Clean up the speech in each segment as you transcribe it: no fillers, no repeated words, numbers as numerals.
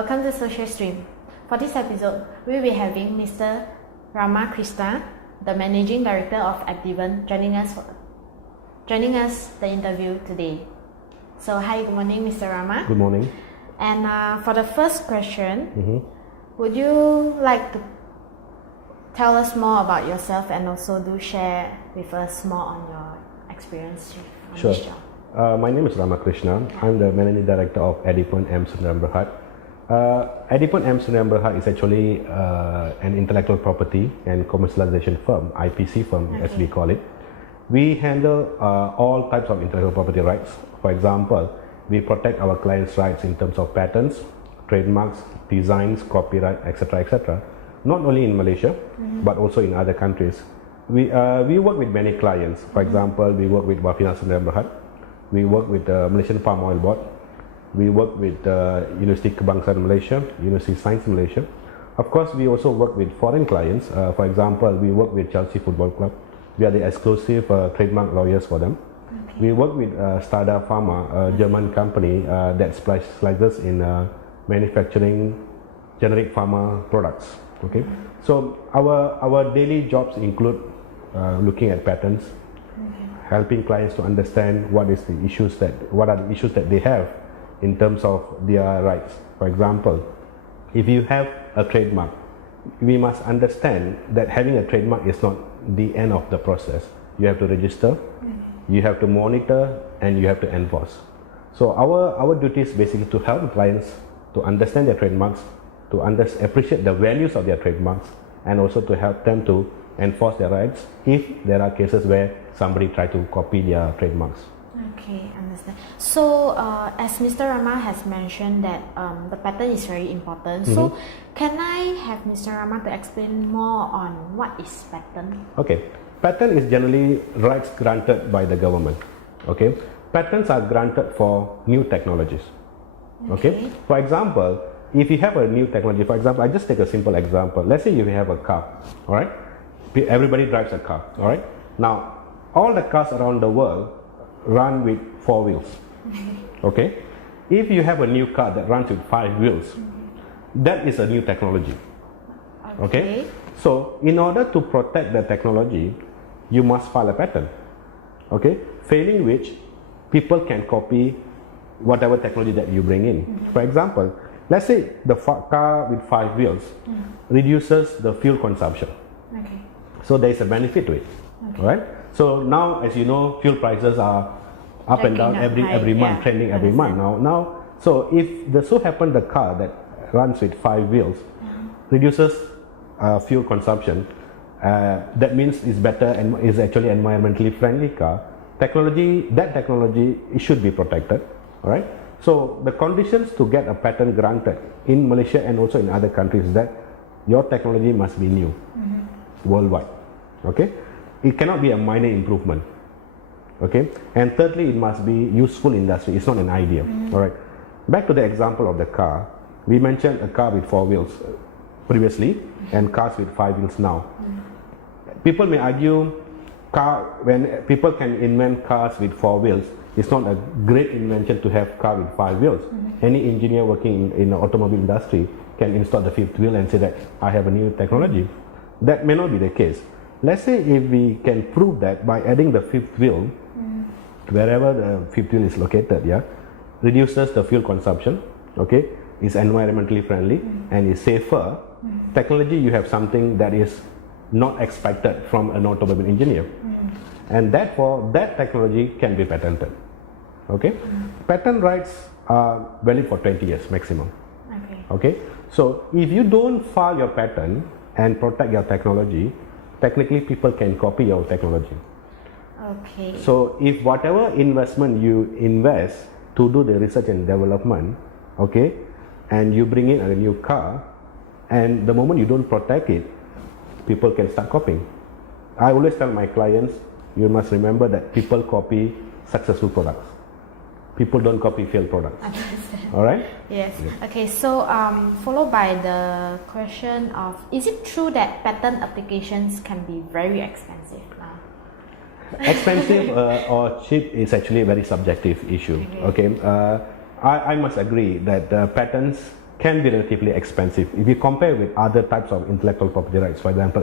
welcome to Social Stream. For this episode, we will be having Mr. Ramakrishna, the Managing Director of Adipven, joining us the interview today. So hi, good morning, Mr. Rama. Good morning. And for the first question, would you like to tell us more about yourself and also do share with us more on your experience on this job? My name is Ramakrishna. I'm the Managing Director of Adipven M. Sundaram. Adipven M. Sundaram is actually an intellectual property and commercialization firm, IPC firm as we call it. We handle all types of intellectual property rights. For example, we protect our clients' rights in terms of patents, trademarks, designs, copyright, etc. etc. Not only in Malaysia, but also in other countries. We work with many clients. For example, we work with Wafina Sundaram. We work with the Malaysian Palm Oil Board. We work with University Kebangsaan Malaysia, University Science Malaysia. Of course, we also work with foreign clients. For example, we work with Chelsea Football Club. We are the exclusive trademark lawyers for them. We work with Stada Pharma, a German company that specializes in manufacturing generic pharma products. Okay, so our daily jobs include looking at patents, helping clients to understand what are the issues that they have in terms of their rights. For example, if you have a trademark, we must understand that having a trademark is not the end of the process. You have to register, you have to monitor, and you have to enforce. So our duty is basically to help clients to understand their trademarks, to appreciate the values of their trademarks, and also to help them to enforce their rights if there are cases where somebody try to copy their trademarks. Okay, understand. So as Mr. Rama has mentioned that the patent is very important. So can I have Mr. Rama to explain more on what is patent? Okay, patent is generally rights granted by the government. Okay, patents are granted for new technologies. Okay, for example, if you have a new technology, for example, I just take a simple example. Let's say you have a car, all right? Everybody drives a car, all right? Now, all the cars around the world run with 4 wheels, okay? If you have a new car that runs with 5 wheels, that is a new technology, okay? So, in order to protect the technology, you must file a patent, okay? Failing which, people can copy whatever technology that you bring in. For example, let's say the car with 5 wheels reduces the fuel consumption. So there is a benefit to it, right? So now, as you know, fuel prices are up and down every month, trending every month. Now, so if so happen the car that runs with 5 wheels reduces fuel consumption, that means it's better and is actually environmentally friendly car. That technology it should be protected, all right? So the conditions to get a patent granted in Malaysia and also in other countries is that your technology must be new worldwide. Okay, it cannot be a minor improvement. Okay, and thirdly, it must be useful industry. It's not an idea. All right. Back to the example of the car. We mentioned a car with 4 wheels previously and cars with 5 wheels now. People may argue when people can invent cars with 4 wheels, it's not a great invention to have car with 5 wheels. Any engineer working in the automobile industry can install the 5th wheel and say that I have a new technology. That may not be the case. Let's say if we can prove that by adding the 5th wheel, wherever the 5th wheel is located, reduces the fuel consumption, okay, is environmentally friendly and is safer. Technology, you have something that is not expected from an automobile engineer. And therefore, that technology can be patented. Okay? Patent rights are valid for 20 years maximum. Okay? So, if you don't file your patent and protect your technology, technically people can copy your technology. Okay. So, if whatever investment you invest to do the research and development, okay, and you bring in a new car, and the moment you don't protect it, people can start copying. I always tell my clients, you must remember that people copy successful products. People don't copy failed products. All right? Yes. Okay, so followed by the question of, is it true that patent applications can be very expensive now? Expensive or cheap is actually a very subjective issue. Okay, I must agree that patents can be relatively expensive. If you compare with other types of intellectual property rights, for example,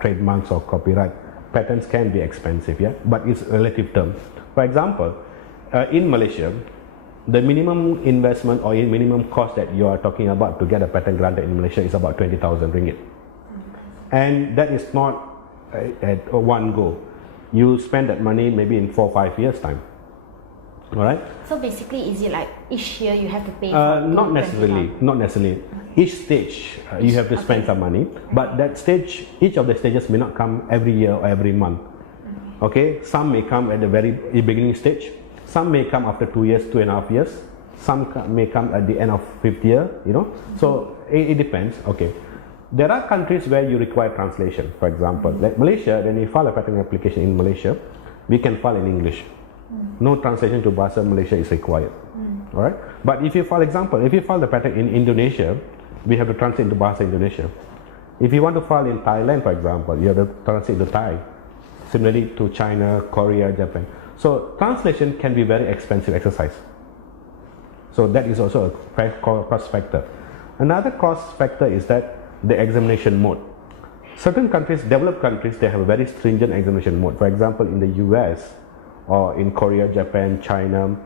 trademarks or copyright, patents can be expensive, yeah, but it's a relative term. For example, in Malaysia, the minimum investment or minimum cost that you are talking about to get a patent granted in Malaysia is about 20,000 ringgit. And that is not at one go. You spend that money maybe in 4 or 5 years time. All right. So basically, is it like each year you have to pay? Not necessarily. Not necessarily. Each stage you have to spend some money, but that stage, each of the stages may not come every year or every month. Okay. Some may come at the very beginning stage. Some may come after 2 years, 2.5 years. Some may come at the end of 5th year. You know. So it depends. Okay. There are countries where you require translation. For example, like Malaysia, when you file a patent application in Malaysia, we can file in English. No translation to Bahasa Malaysia is required. Alright. But if you, for example, if you file the patent in Indonesia, we have to translate into Bahasa Indonesia. If you want to file in Thailand, for example, you have to translate to Thai. Similarly to China, Korea, Japan. So translation can be very expensive exercise. So that is also a cost factor. Another cost factor is that the examination mode. Certain countries, developed countries, they have a very stringent examination mode. For example, in the US or in Korea, Japan, China,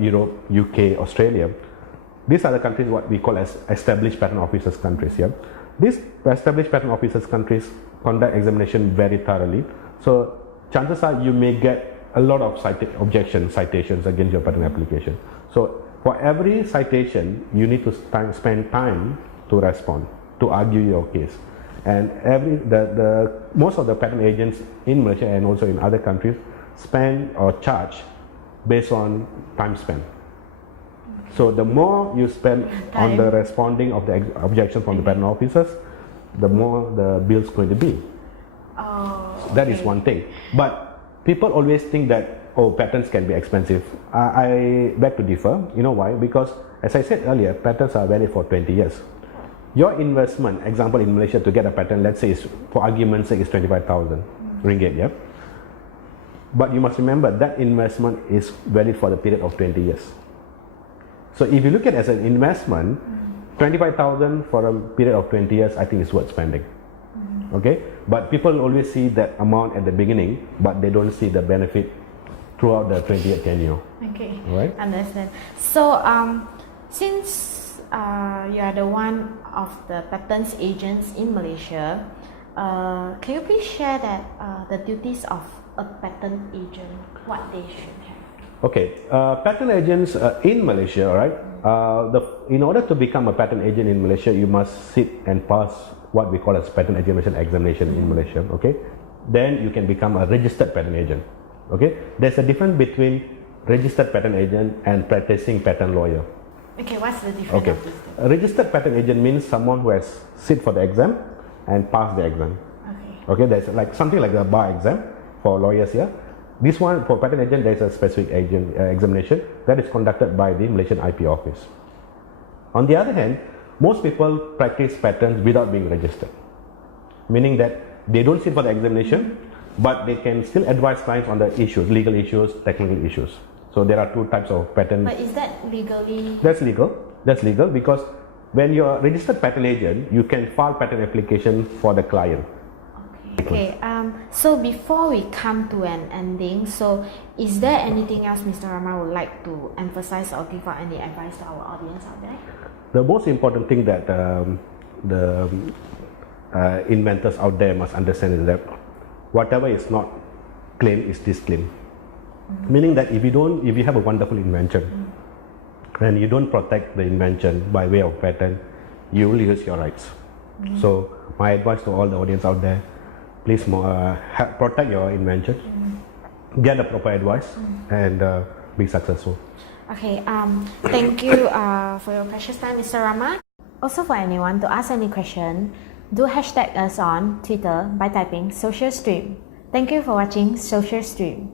Europe, UK, Australia, these are the countries what we call as established patent officers countries. Yeah, these established patent officers countries conduct examination very thoroughly. So chances are you may get a lot of citations against your patent application. So for every citation, you need to spend time to respond, to argue your case. And most of the patent agents in Malaysia and also in other countries spend or charge based on time spent. So the more you spend on the responding of the objection from the patent officers, the more the bill is going to be. So that is one thing. But people always think that, oh, patents can be expensive. I beg to differ. You know why? Because as I said earlier, patents are valid for 20 years. Your investment, example in Malaysia to get a patent, let's say is, for argument's sake, is 25,000 ringgit, yeah? But you must remember that investment is valid for the period of 20 years. So if you look at it as an investment, 25,000 for a period of 20 years, I think is worth spending. Okay? But people always see that amount at the beginning, but they don't see the benefit throughout the 20-year tenure. Okay. Right? Understand. So since you are the one of the patents agents in Malaysia, can you please share that the duties of a patent agent, what they should have? Okay, patent agents in Malaysia, right? In order to become a patent agent in Malaysia, you must sit and pass what we call as patent examination in Malaysia. Okay, then you can become a registered patent agent. Okay, there's a difference between registered patent agent and practicing patent lawyer. Okay, what's the difference? Okay, a registered patent agent means someone who has sit for the exam and pass the exam. Okay, there's like something like the bar exam for lawyers here. This one for patent agent, there is a specific examination that is conducted by the Malaysian IP office. On the other hand, most people practice patents without being registered, meaning that they don't sit for the examination, but they can still advise clients on the issues, legal issues, technical issues. So there are two types of patents. But is that legally? That's legal. That's legal because when you are a registered patent agent, you can file patent application for the client. Okay, so before we come to an ending, so is there anything else Mr. Rama would like to emphasize or give out any advice to our audience out there? The most important thing that the inventors out there must understand is that whatever is not claimed is disclaimed. Meaning that if you have a wonderful invention and you don't protect the invention by way of patent, you will lose your rights. So my advice to all the audience out there, please protect your invention, get the proper advice, and be successful. Okay, thank you for your precious time, Mr. Rama. Also, for anyone to ask any question, do hashtag us on Twitter by typing Social Stream. Thank you for watching Social Stream.